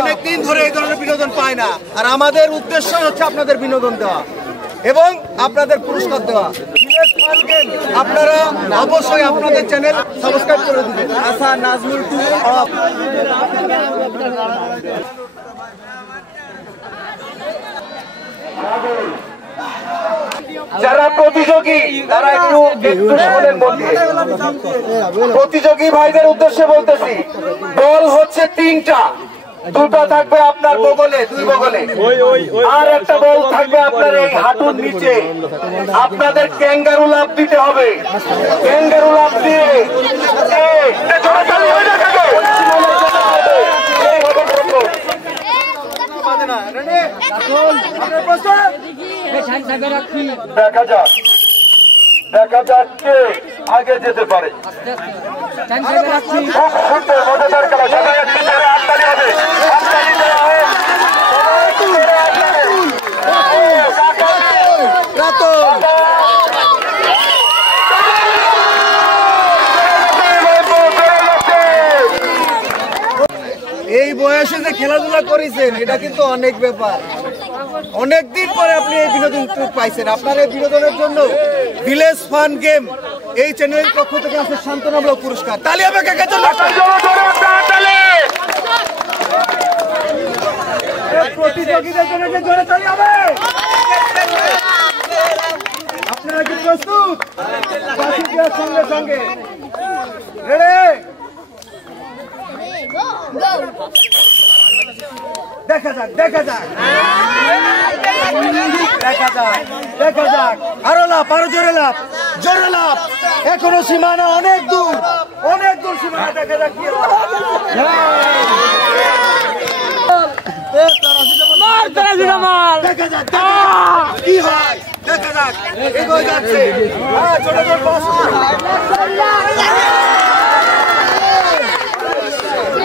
অনেকদিন ধরে এই ধরনের বিনোদন পায় না, আর আমাদের উদ্দেশ্য হচ্ছে আপনাদের বিনোদন দেওয়া এবং আপনাদের পুরস্কার দেওয়া। আপনারা অবশ্যই আপনাদের চ্যানেল সাবস্ক্রাইব করে দিবেন। আচ্ছা, নাজমুল টু যারা প্রতিযোগী তারা একটু শোনেন বলতে, প্রতিযোগী ভাইদের উদ্দেশ্যে বলতেছি, বল হচ্ছে 3টা, 2টা থাকবে আপনার বগলে, 2 বগলে, আর একটা বল থাকবে আপনার এই হাঁটুর নিচে। আপনাদের ক্যাঙ্গারু লাফ দিতে হবে, ক্যাঙ্গারু লাফ দিয়ে দেখা যাক কে আগে যেতে পারে। খুব সুন্দর মজাদার খেলা, সবাই একটু ধরে হাততালি হবে, হাততালি দেওয়া হয়। এই বয়সে যে খেলাধুলা করেছেন এটা কিন্তু অনেক ব্যাপার, অনেকদিন পরে আপনি এই বিনোদন পাইছেন। আপনার এই বিনোদনের জন্য ভিলেজ ফান গেম এই চ্যানেলের পক্ষ থেকে আছে সান্ত্বনামূলক পুরস্কার। তালি হবে কাকে জন্য? প্রতিযোগীদের জন্য জোরে তালি হবে। আপনারা কি প্রস্তুত? সঙ্গে সঙ্গে রেডি? দেখা যাক দেখা যাক দেখা যাক দেখা যাক। আরো লাভ, আরো জোরে লাভ, জোরে লাভ। এখনো সীমানা অনেক দূর, অনেক দূর সীমানা। দেখা যাক কি হয়। দেখা যাক কি হয়, দেখা যাক। এগোয় যাচ্ছে, ছোট ছোট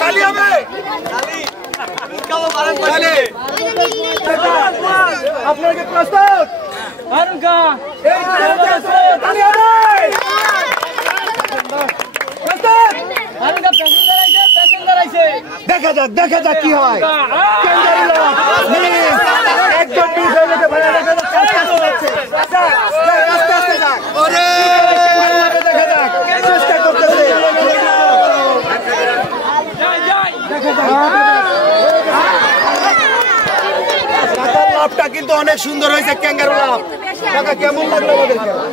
তালি হবে। আপনার কি প্রস্তুত? দেখা যাক দেখা যাক কি হয়। একদম দেখা যাক, চেষ্টা করতেছে। লাভটা কিন্তু অনেক সুন্দর হয়েছে, ক্যাঙ্গারু লাভ। কাকা কেমন লাগলো আমাদের খেলা?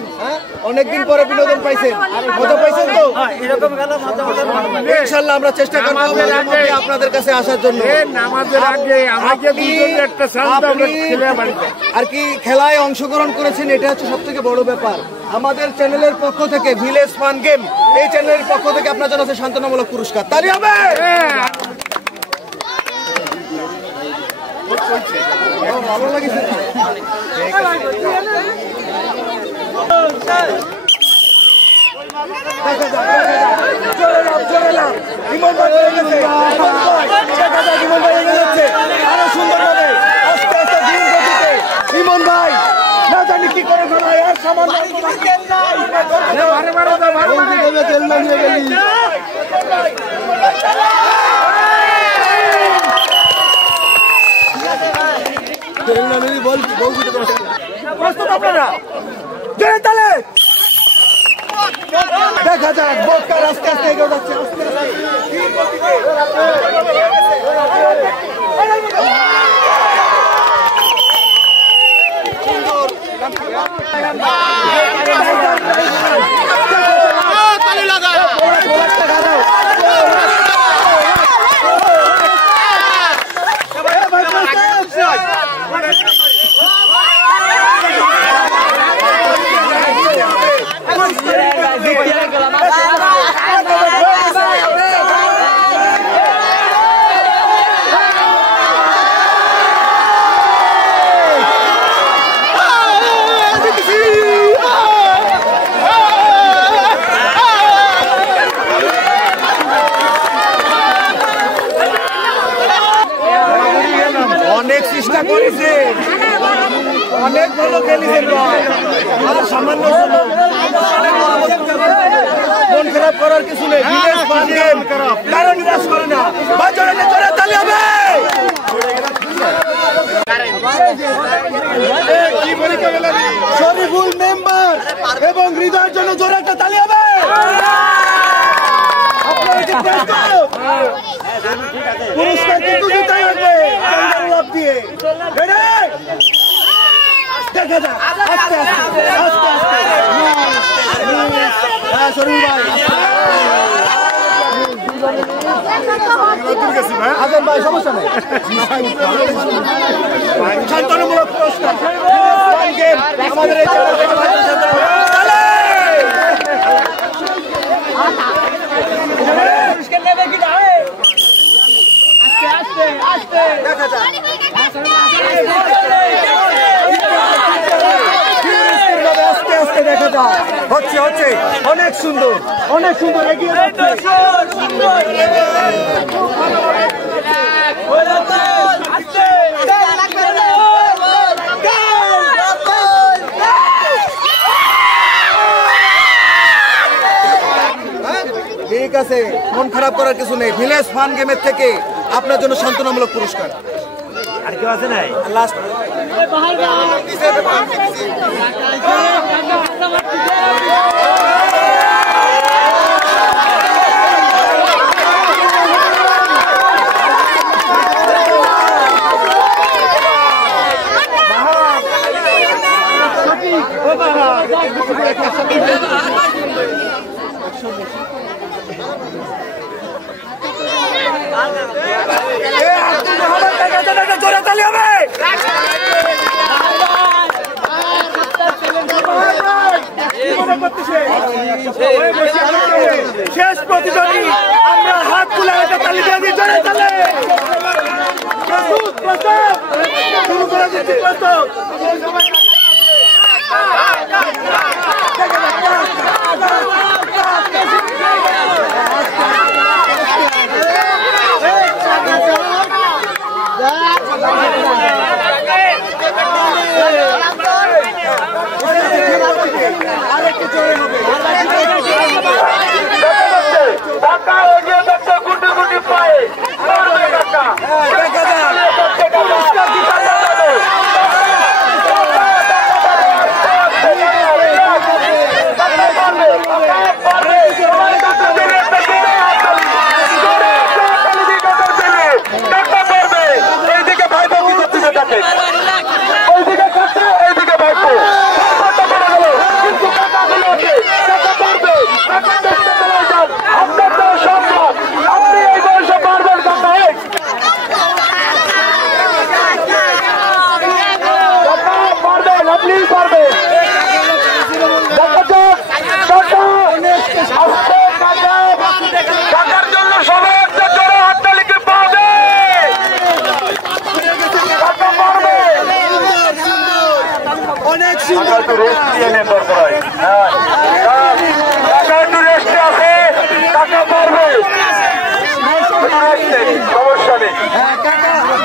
অনেকদিন পরে বিনোদন পাইছেন, মজা পাইছেন তো? ইনশাআল্লাহ আমরা চেষ্টা করব আপনাদের কাছে আসার জন্য। আর কি খেলায় অংশগ্রহণ করেছেন, এটা হচ্ছে সব থেকে বড় ব্যাপার। আমাদের চ্যানেলের পক্ষ থেকে ভিলেজ ফান গেম এই চ্যানেলের পক্ষ থেকে আপনার জন্য আছে সান্ত্বনামূলক পুরস্কার। তালি হবে। ভালো লাগছে। আরো সুন্দর ভাবে আস্তে আস্তে ধীর গতিতে ইমন ভাই না জানি কি করে ফেলায়। আর সামান্য প্রস্তুত আপনারা? জোরে তালে। দেখা যাক বক্কার আস্তে আস্তে এগিয়ে যাচ্ছে, আস্তে তালি লাগা। অনেক চেষ্টা করেছে, অনেক ভালো খেলেছেন। আর সামান্য মন খারাপ করার কিছু নেই। কারণ নিরাশ করে না। তালি হবে। শরীফুল মেম্বার এবং হৃদয়ের জন্য জোরে একটা তালি হবে। পুরস্কার কিন্তু জিতাই হবে লাভ দিয়ে। দেখা যাক আস্তে আস্তে আস্তে আস্তে। হ্যাঁ শরীফ ভাই, আজম ভাই সমস্যা নেই। শান্তনুমূলক পুরস্কার আমাদের এই দেখা যাক আস্তে আস্তে দেখা যাক। হচ্ছে হচ্ছে অনেক সুন্দর, অনেক সুন্দর এগিয়ে যাচ্ছে। ঠিক আছে, মন খারাপ করার কিছু নেই। ভিলেজ ফান গেমের থেকে আপনার জন্য সান্ত্বনামূলক পুরস্কার। আর কেউ আছে নাই? লাস্ট জোরে তালি হবে। শেষ প্রতিযোগী আমরা হাত তুলে একটা তালি দিয়ে দিই। জোরে তালি। প্রস্তুত প্রস্তুত শুরু করে দিচ্ছি। প্রস্তুত আরেকটু জোরে হবে। ঢাকা এগিয়ে যাচ্ছে গুটি গুটি পায়ে। ঢাকা দেখা যাক পুরস্কার জিতা যাবে। এইদিকে ভাইপো কি করতেছে তাকে, ওইদিকে কাছে এইদিকে ভাইপো কিন্তু টাকাগুলো আছে। টাকা পারবে, টাকা চেষ্টা করে যান। আপনার তো সম্ভব, আপনি এই বয়সে পারবেন। টাকা পারবেন, আপনি পারবেন। টাকার জন্য সবাই একটা জোরে হাততালিকে পাবে। টাকা পারবে, অনেক সুন্দর। টাকা একটু রেস্টে আছে। টাকা পারবে, সমস্যা নেই।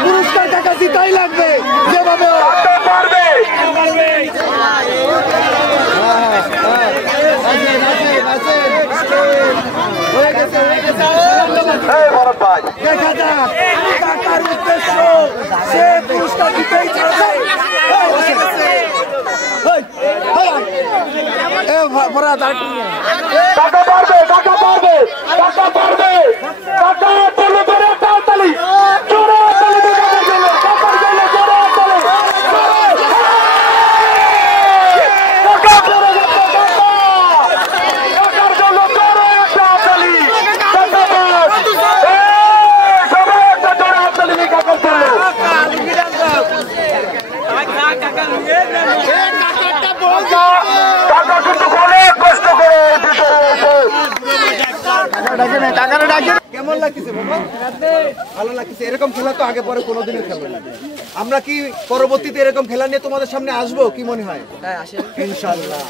পুরস্কার টাকা জিতাই লাগবে যেভাবে। টাকা পারবে। দেখা যাক টাকার উদ্দেশ্য সে পুরস্কার দিতেই চাইছে। টাকা পারবে, টাকা পারবে, টাকা পারবে। টাকা তুলে ধরে একটা হাততালি, জোরে হাততালি টাকার জন্য, টাকার জন্য জোরে হাততালি। টাকা পড়ে যাচ্ছে, টাকার জন্য জোরে একটা হাততালি। টাকা পাস, সবাই একটা জোরে হাততালি টাকার জন্য। টাকা কিন্তু অনেক কষ্ট করে কেমন লাগতেছে বাবা? ভালো লাগতেছে। এরকম খেলা তো আগে পরে কোনোদিনই খেলবে না। আমরা কি পরবর্তীতে এরকম খেলা নিয়ে তোমাদের সামনে আসবো? কি মনে হয়? ইনশাআল্লাহ।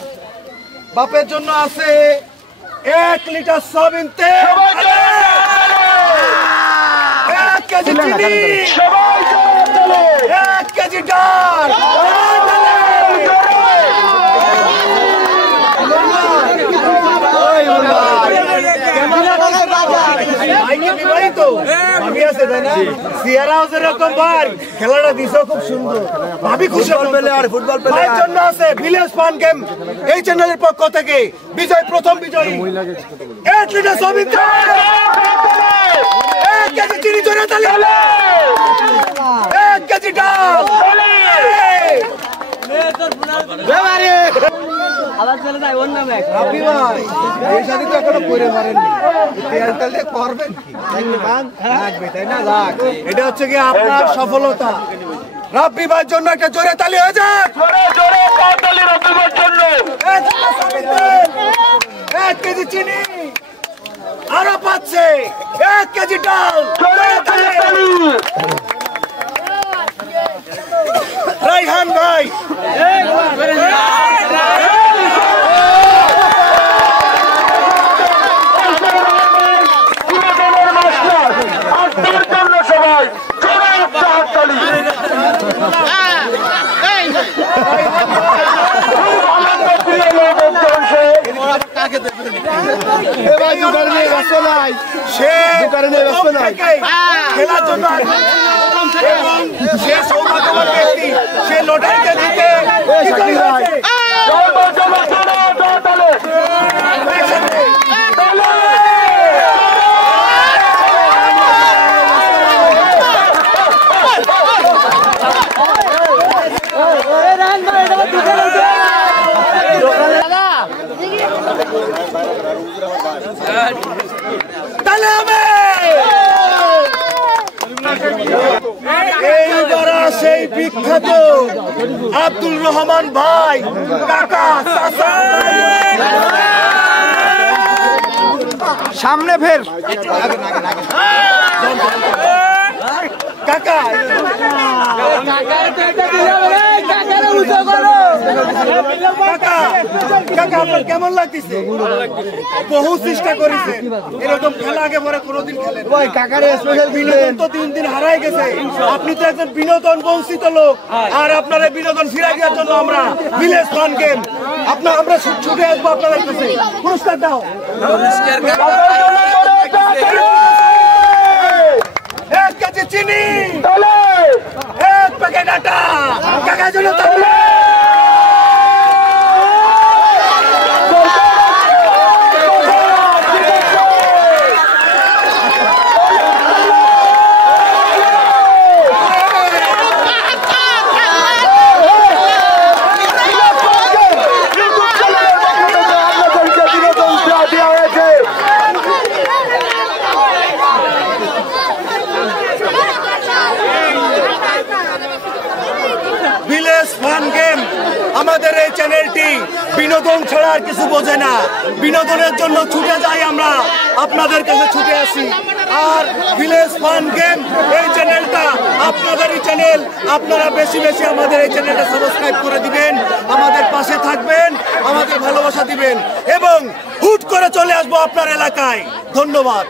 বাপের জন্য আছে 1 লিটার সয়াবিন তেল, 1 কেজি চিনি, 1 কেজি ডাল। তো ভাবি আছে তাই না সিয়ারাও যেরকম ভাই খেলাটা দিছো খুব সুন্দর ভাবি খুশি ফুটবল প্লেয়ার জন্য আছে ভিলেজ ফান গেম এই চ্যানেলের পক্ষ থেকে বিজয় প্রথম বিজয়ী 1 লিটার সবিত 1 কেজি চিনি জোরে তালি 1 কেজি ডাল আবার চলে যায় ওর নামে আপনি ভাই এই শাড়ি তো এখনো পরে মারেননি তেল তেলে করবেন কি লাগবে তাই না লাগ এটা হচ্ছে কি আপনার সফলতা রাব্বি ভাইয়ের জন্য একটা জোরে তালি হয়ে যাক জোরে করতালি রাব্বি ভাইয়ের জন্য 1 কেজি চিনি আরো পাচ্ছে 1 কেজি ডাল জোরে তালি রাইহান ভাই সবাই জোরে একটা হাততালি খেলার জন্য এবং সে সৌভাগ্যবান ব্যক্তি সে লটারিতে জিতে এইবার সেই বিখ্যাত আব্দুল রহমান ভাই কাকা সামনে ফের কাকা কাকা আপনার কেমন লাগতেছে বহু চেষ্টা করেছে এরকম খেলা আগে পরে কোনোদিন খেলেন কাকারে স্পেশাল বিনোদন তো 3 দিন হারাই গেছে আপনি তো একজন বিনোদন বঞ্চিত লোক আর আপনারা বিনোদন ফিরাই দেওয়ার জন্য আমরা ভিলেজ ফান গেম আমরা ছুটে আসবো আপনাদের কাছে পুরস্কার দাও এক কেজি চিনি 1 প্যাকেট আটা কাকার জন্য আমাদের এই চ্যানেলটি বিনোদন ছাড়া আর কিছু বোঝে না বিনোদনের জন্য ছুটে যাই আমরা আপনাদের কাছে ছুটে আসি আর ভিলেজ ফান গেম এই চ্যানেলটা আপনাদেরই চ্যানেল আপনারা বেশি বেশি আমাদের এই চ্যানেলটা সাবস্ক্রাইব করে দিবেন আমাদের পাশে থাকবেন আমাদের ভালোবাসা দিবেন এবং হুট করে চলে আসবো আপনার এলাকায় ধন্যবাদ।